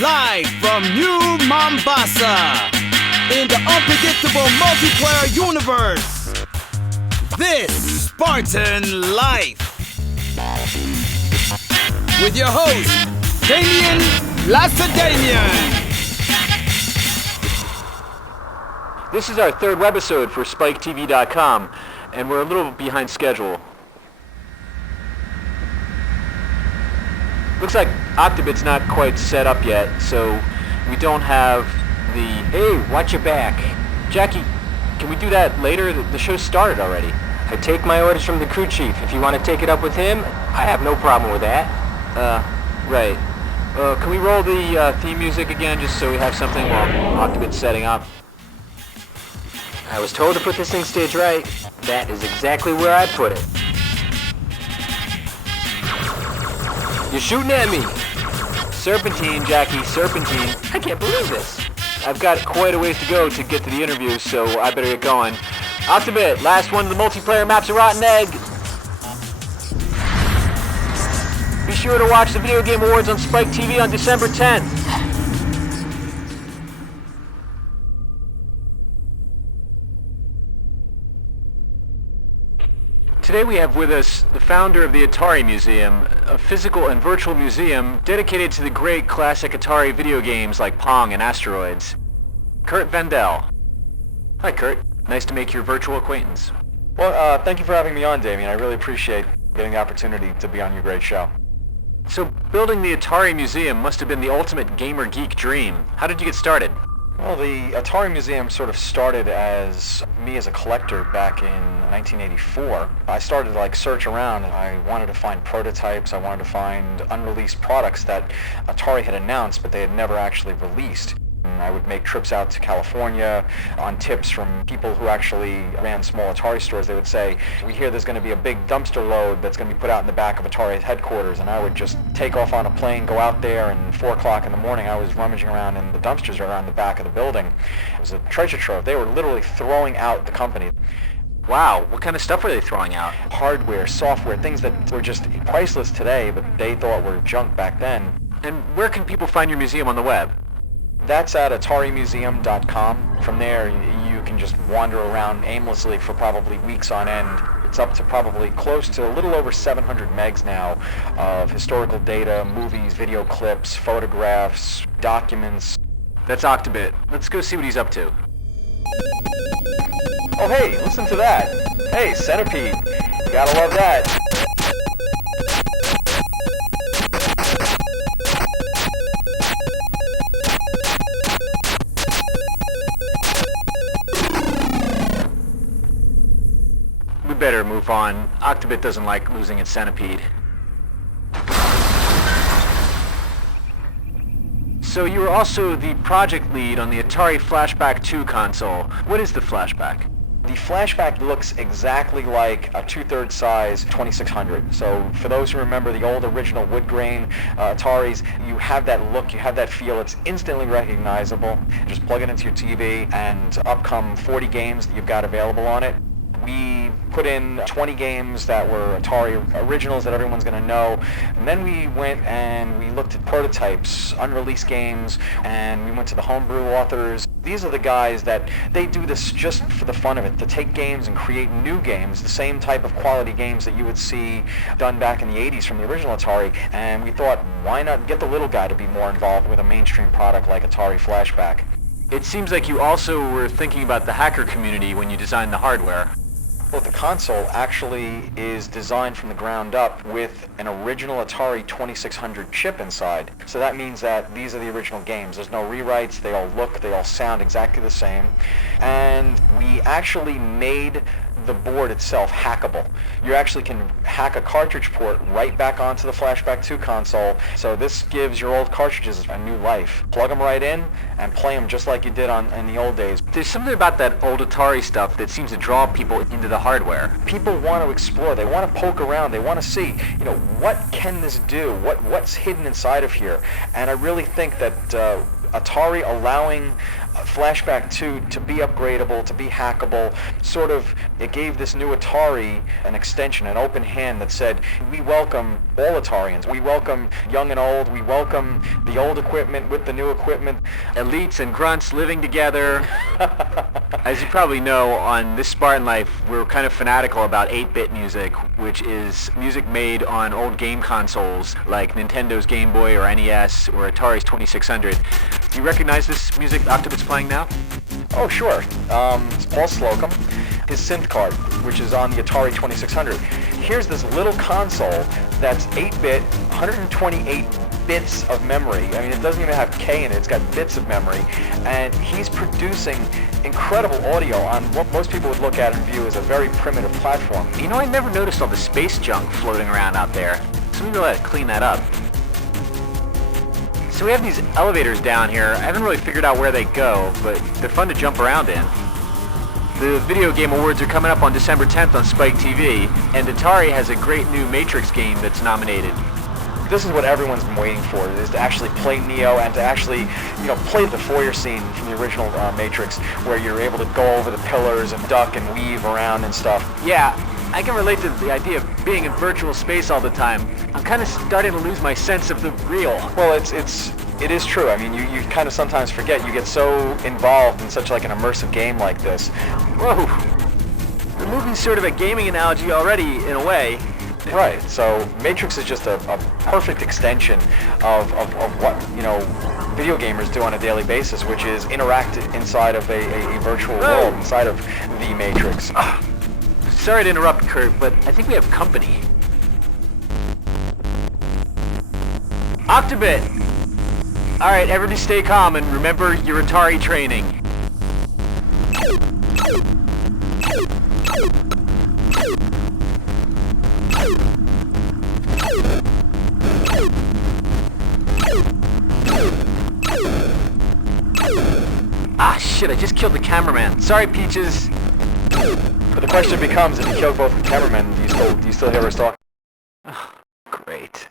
Live from New Mombasa, in the unpredictable multiplayer universe, this Spartan Life. With your host, Damien Lacedemian. This is our third webisode for SpikeTV.com, and we're a little behind schedule. Looks like Octobit's not quite set up yet, so we don't have the... Hey, watch your back. Jackie, can we do that later? The show started already. I take my orders from the crew chief. If you want to take it up with him, I have no problem with that. Right. Can we roll the theme music again, just so we have something while Octobit's setting up? I was told to put this thing stage right. That is exactly where I put it. You're shooting at me! Serpentine, Jackie, serpentine. I can't believe this. I've got quite a ways to go to get to the interview, so I better get going. Octobit, last one of the multiplayer map's a rotten egg. Be sure to watch the Videogame Awards on Spike TV on December 10th. Today we have with us the founder of the Atari Museum, a physical and virtual museum dedicated to the great classic Atari video games like Pong and Asteroids. Kurt Vendell. Hi Kurt, nice to make your virtual acquaintance. Well, thank you for having me on, Damien. I really appreciate getting the opportunity to be on your great show. So building the Atari Museum must have been the ultimate gamer geek dream. How did you get started? Well, the Atari Museum sort of started as me as a collector back in 1984. I started to search around and I wanted to find prototypes, I wanted to find unreleased products that Atari had announced but they had never actually released. And I would make trips out to California on tips from people who actually ran small Atari stores. They would say, we hear there's going to be a big dumpster load that's going to be put out in the back of Atari headquarters. And I would just take off on a plane, go out there, and 4 o'clock in the morning I was rummaging around in the dumpsters around the back of the building. It was a treasure trove. They were literally throwing out the company. Wow, what kind of stuff were they throwing out? Hardware, software, things that were just priceless today, but they thought were junk back then. And where can people find your museum on the web? That's at atarimuseum.com. From there, you can just wander around aimlessly for probably weeks on end. It's up to probably close to a little over 700 megs now of historical data, movies, video clips, photographs, documents. That's Octobit. Let's go see what he's up to. Oh hey, listen to that. Hey, Centipede. You gotta love that. We better move on. Octobit doesn't like losing its centipede. So you were also the project lead on the Atari Flashback 2 console. What is the Flashback? The Flashback looks exactly like a 2/3 size 2600. So for those who remember the old original wood grain Ataris, you have that look, you have that feel. It's instantly recognizable. Just plug it into your TV and up come 40 games that you've got available on it. We put in 20 games that were Atari originals that everyone's going to know. And then we went and we looked at prototypes, unreleased games, and we went to the homebrew authors. These are the guys that they do this just for the fun of it, to take games and create new games, the same type of quality games that you would see done back in the 80s from the original Atari. And we thought, why not get the little guy to be more involved with a mainstream product like Atari Flashback? It seems like you also were thinking about the hacker community when you designed the hardware. Well, the console actually is designed from the ground up with an original Atari 2600 chip inside. So that means that these are the original games. There's no rewrites, they all look, they all sound exactly the same. And we actually made the board itself hackable. You actually can hack a cartridge port right back onto the Flashback 2 console. So this gives your old cartridges a new life. Plug them right in and play them just like you did in the old days. There's something about that old Atari stuff that seems to draw people into the hardware. People want to explore, they want to poke around, they want to see, what can this do? What's hidden inside of here? And I really think that Atari allowing Flashback 2 to be upgradable, to be hackable, sort of, it gave this new Atari an extension, an open hand that said, we welcome all Atarians. We welcome young and old. We welcome the old equipment with the new equipment. Elites and grunts living together. As you probably know, on This Spartan Life, we're kind of fanatical about 8-bit music, which is music made on old game consoles like Nintendo's Game Boy or NES or Atari's 2600. Do you recognize this music Octobit's playing now? Oh, sure. It's Paul Slocum, his synth card, which is on the Atari 2600. Here's this little console that's 8-bit, 128 bits of memory. I mean, it doesn't even have K in it. It's got bits of memory. And he's producing incredible audio on what most people would look at and view as a very primitive platform. You know, I never noticed all the space junk floating around out there. Somebody ought to clean that up. So we have these elevators down here. I haven't really figured out where they go, but they're fun to jump around in. The Videogame Awards are coming up on December 10th on Spike TV, and Atari has a great new Matrix game that's nominated. This is what everyone's been waiting for, is to actually play Neo and to actually, play the foyer scene from the original Matrix, where you're able to go over the pillars and duck and weave around and stuff. Yeah, I can relate to the idea of being in virtual space all the time. I'm kind of starting to lose my sense of the real. Well, it is true. I mean, you kind of sometimes forget. You get so involved in such like an immersive game like this. Whoa. The movie's sort of a gaming analogy already, in a way. Right. So Matrix is just a perfect extension of what, video gamers do on a daily basis, which is interact inside of a virtual world, inside of the Matrix. Sorry to interrupt, Kurt, but I think we have company. Octobit! Alright, everybody stay calm and remember your Atari training. Ah, shit, I just killed the cameraman. Sorry, Peaches. But the question becomes, if you killed both the cameramen, do you still hear us talk? Oh, great.